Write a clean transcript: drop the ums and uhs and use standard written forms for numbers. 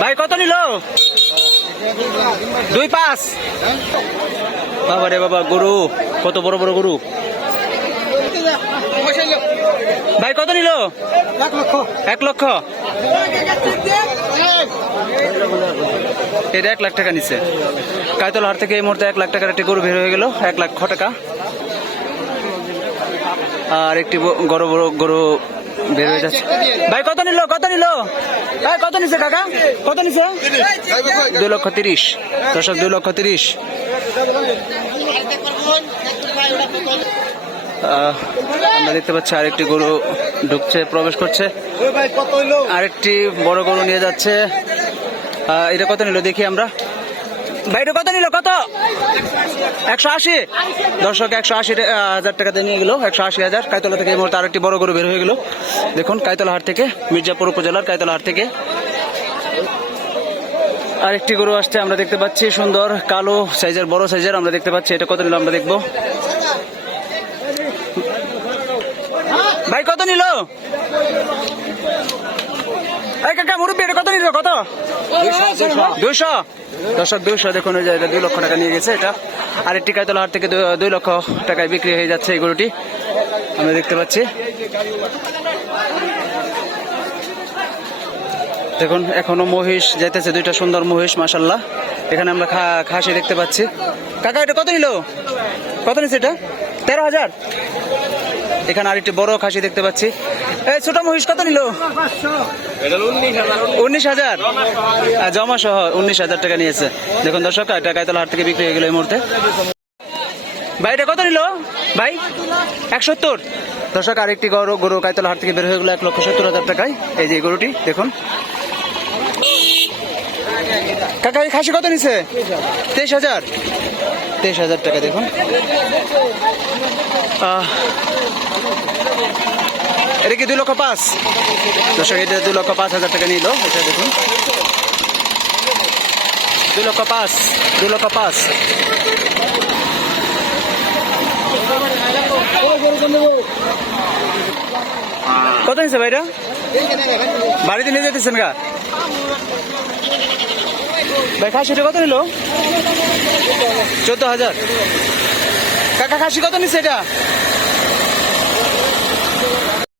ভাই কত নিল? 2.5। বাবা রে বাবা, গরু কত বড় বড় গরু। ভাই কত নিল? 1 লক্ষ। এটা 1 লাখ টাকা নিচ্ছে। কায়তলা হাট থেকে এই মুহূর্তে 1 লাখ টাকার একটি গরু বের হয়ে গেল, 1 লক্ষ টাকা। আর একটি বড় বড় গরু বের হয়ে যাচ্ছে। ভাই কত নিল? কত নিল? ভাই কত নিছে কাকা? কত নিছে? 2,30,000। দর্শক 2,30,000। আমরা দেখতে পাচ্ছি আরেকটি গরু ঢুকছে, প্রবেশ করছে। আরেকটি বড় গরু নিয়ে যাচ্ছে। এটা কত নিল দেখি আমরা। ভাই এটা কত নিল? কত? 180। দর্শক 180,000 টাকা দিয়ে নিয়ে গেল, 180,000। কায়তলা থেকে এই মুহূর্তে আরেকটি বড় গরু বের হয়ে গেল। দেখুন কায়তলা হাট থেকে, মির্জাপুর উপজেলার কায়তলা হাট থেকে আরেকটি গরু আসছে আমরা দেখতে পাচ্ছি, সুন্দর কালো সাইজের, বড় সাইজের আমরা দেখতে পাচ্ছি। এটা কত নিল আমরা দেখবো। ভাই কত নিল? এই কাকা মুরব্বী এটা কত নিল? কত? 200। দর্শক 200। দেখুন ওই যে এটা 2 লক্ষ টাকা নিয়ে গেছে। এটা আরেকটি কায়তলা হাট থেকে 2 লক্ষ টাকায় বিক্রি হয়ে যাচ্ছে এই গরুটি, আমরা দেখতে পাচ্ছি। দেখুন এখনো মহিষ যাইতেছে, 2টা সুন্দর মহিষ মাশাল্লাহ। এখানে আমরা খাসি দেখতে পাচ্ছি। কাকা এটা কত নিল? কত নিচ্ছে এটা? 13,000। এখানে আরেকটি বড় খাসি দেখতে পাচ্ছি। এই ছোট মহিষ কত নিল? 19,000। জমা সহ 19,000 টাকা নিয়েছে। দেখুন দর্শক এটা কায়তলা হাট থেকে বিক্রি হয়ে গেল এই মুহূর্তে। ভাই এটা কত নিল? ভাই 170। দর্শক আরেকটি গরু কায়তলা হাট থেকে বের হয়ে গেল 1,70,000 টাকায়। এই যে গরুটি দেখুন। কাকা এই খাসি কত নিছে? 23,000। 23,000 টাকা। দেখুন এটা কি 2,05,000? দর্শক এটা 2,05,000 টাকা নিল। এটা দেখুন 2,05,000। 2,05,000। কত নিচ্ছে ভাইরা? বাড়িতে নিয়ে যেতেছেন গা? ভাই খাসিটা কত নিল? 14,000। কাকা খাসি কত নিচ্ছে এটা?